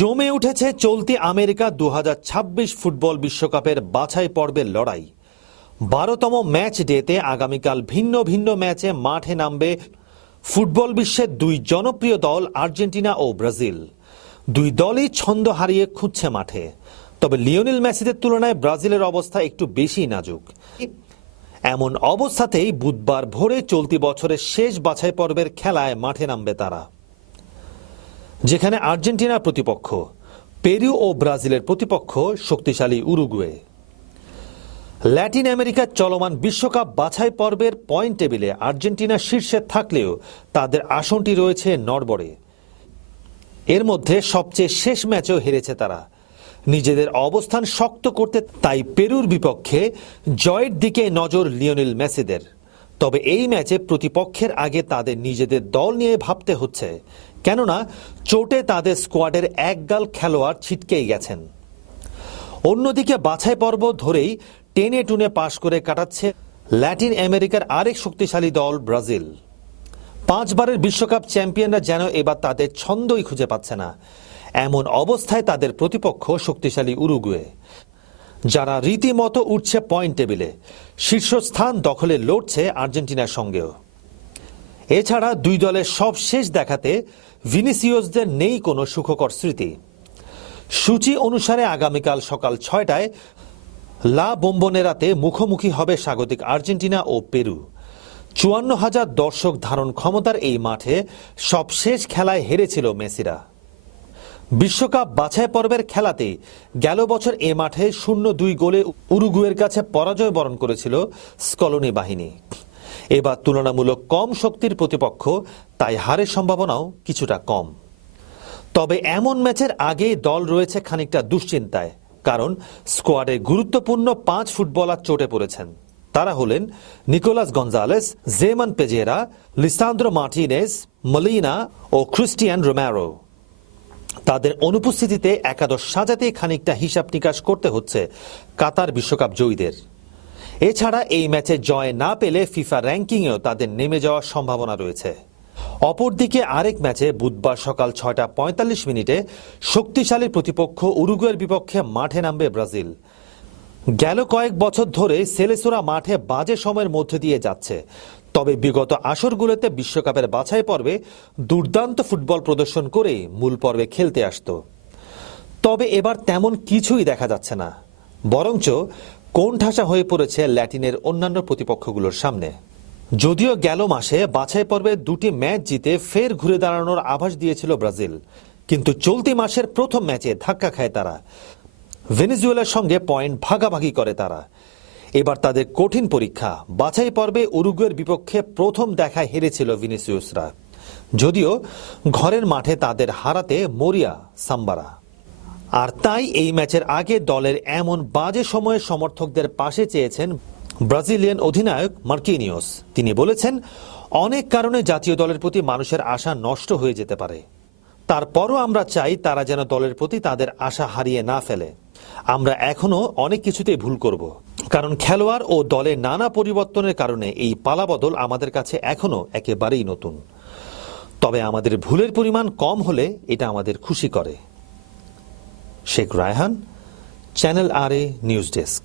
জমে উঠেছে চলতি আমেরিকা দু হাজার ছাব্বিশ ফুটবল বিশ্বকাপের বাছাই পর্বের লড়াই। বারোতম ম্যাচ ডেতে আগামীকাল ভিন্ন ভিন্ন ম্যাচে মাঠে নামবে ফুটবল বিশ্বের দুই জনপ্রিয় দল আর্জেন্টিনা ও ব্রাজিল। দুই দলই ছন্দ হারিয়ে খুঁজছে মাঠে। তবে লিওনেল মেসিদের তুলনায় ব্রাজিলের অবস্থা একটু বেশি নাজুক। এমন অবস্থাতেই বুধবার ভোরে চলতি বছরের শেষ বাছাই পর্বের খেলায় মাঠে নামবে তারা। যেখানে আর্জেন্টিনা প্রতিপক্ষ, পেরু ও ব্রাজিলের প্রতিপক্ষ শক্তিশালী উরুগুয়ে। ল্যাটিন আমেরিকার চলমান বিশ্বকাপ বাছাই পর্বের পয়েন্ট টেবিলে আর্জেন্টিনা শীর্ষে থাকলেও তাদের আসনটি রয়েছে নড়বড়ে। এর মধ্যে সবচেয়ে শেষ ম্যাচেও হেরেছে তারা। নিজেদের অবস্থান শক্ত করতে তাই পেরুর বিপক্ষে জয়ের দিকে নজর লিওনেল মেসিদের। তবে এই ম্যাচে প্রতিপক্ষের আগে তাদের নিজেদের দল নিয়ে ভাবতে হচ্ছে। কেননা চোটে তাদের স্কোয়াডের একগাল খেলোয়াড় ছিটকেই গেছেন। অন্যদিকে বাছাই পর্ব ধরেই টেনে টুনে পাশ করে কাটাচ্ছে ল্যাটিন আমেরিকার আরেক শক্তিশালী দল ব্রাজিল। পাঁচবারের বিশ্বকাপ চ্যাম্পিয়নরা যেন এবার তাদের ছন্দই খুঁজে পাচ্ছে না। এমন অবস্থায় তাদের প্রতিপক্ষ শক্তিশালী উরুগুয়ে, যারা রীতিমতো উঠছে পয়েন্ট টেবিলে, শীর্ষস্থান দখলে লড়ছে আর্জেন্টিনার সঙ্গেও। এছাড়া দুই দলের সব শেষ দেখাতে ভিনিসিয়াসদের নেই কোনো সুখকর স্মৃতি। সূচি অনুসারে আগামীকাল সকাল ছয়টায় লা বোম্বনেরাতে মুখোমুখি হবে স্বাগতিক আর্জেন্টিনা ও পেরু। চুয়ান্ন হাজার দর্শক ধারণ ক্ষমতার এই মাঠে সবশেষ খেলায় হেরেছিল মেসিরা। বিশ্বকাপ বাছাই পর্বের খেলাতে গেল বছর এ মাঠে শূন্য দুই গোলে উরুগুয়ের কাছে পরাজয় বরণ করেছিল স্কলনি বাহিনী। এবার তুলনামূলক কম শক্তির প্রতিপক্ষ, তাই হারের সম্ভাবনাও কিছুটা কম। তবে এমন ম্যাচের আগেই দল রয়েছে খানিকটা দুশ্চিন্তায়, কারণ স্কোয়াডে গুরুত্বপূর্ণ পাঁচ ফুটবলার চোটে পড়েছেন। তারা হলেন Nicolas Gonzalez German Pezzella, Lisandro Martinez, Molina ও ক্রিস্টিয়ান রোম্যারো তাদের অনুপস্থিতিতে একাদশ সাজাতে খানিকটা হিসাব নিকাশ করতে হচ্ছে কাতার বিশ্বকাপ জয়ীদের। এছাড়া এই ম্যাচে জয় না পেলে ফিফা র্যাঙ্কিংয়েও তাদের নেমে যাওয়ার সম্ভাবনা রয়েছে। অপরদিকে আরেক ম্যাচে বুধবার সকাল ছয়টা পঁয়তাল্লিশ মিনিটে শক্তিশালী প্রতিপক্ষ উরুগুয়ের বিপক্ষে মাঠে নামবে ব্রাজিল। গেল কয়েক বছর ধরে সেলেসোরা মাঠে বাজে সময়ের মধ্যে দিয়ে যাচ্ছে। তবে বিগত আসরগুলোতে বিশ্বকাপের বাছাই পর্বে দুর্দান্ত ফুটবল প্রদর্শন করে মূল পর্বে খেলতে আসতো। তবে এবার তেমন কিছুই দেখা যাচ্ছে না। বরঞ্চ কোণঠাসা হয়ে পড়েছে ল্যাটিনের অন্যান্য প্রতিপক্ষগুলোর সামনে? যদিও গেল মাসে বাছাই পর্বে দুটি ম্যাচ জিতে ফের ঘুরে দাঁড়ানোর আভাস দিয়েছিল ব্রাজিল, কিন্তু চলতি মাসের প্রথম ম্যাচে ধাক্কা খায় তারা। ভেনেজুয়েলার সঙ্গে পয়েন্ট ভাগাভাগি করে তারা। এবার তাদের কঠিন পরীক্ষা, বাছাই পর্বে উরুগুয়ের বিপক্ষে প্রথম দেখায় হেরেছিল ভিনিসিয়াসরা যদিও ঘরের মাঠে তাদের হারাতে মরিয়া, সাম্বারা। আর তাই এই ম্যাচের আগে দলের এমন বাজে সময়ে সমর্থকদের পাশে চেয়েছেন ব্রাজিলিয়ান অধিনায়ক মার্কিনিওস। তিনি বলেছেন, অনেক কারণে জাতীয় দলের প্রতি মানুষের আশা নষ্ট হয়ে যেতে পারে। তারপরও আমরা চাই তারা যেন দলের প্রতি তাদের আশা হারিয়ে না ফেলে। আমরা এখনও অনেক কিছুতেই ভুল করব। কারণ খেলোয়াড় ও দলের নানা পরিবর্তনের কারণে এই পালাবদল আমাদের কাছে এখনও একেবারেই নতুন। তবে আমাদের ভুলের পরিমাণ কম হলে এটা আমাদের খুশি করে। শেখ রায়হান চ্যানেল আর এ নিউজ ডেস্ক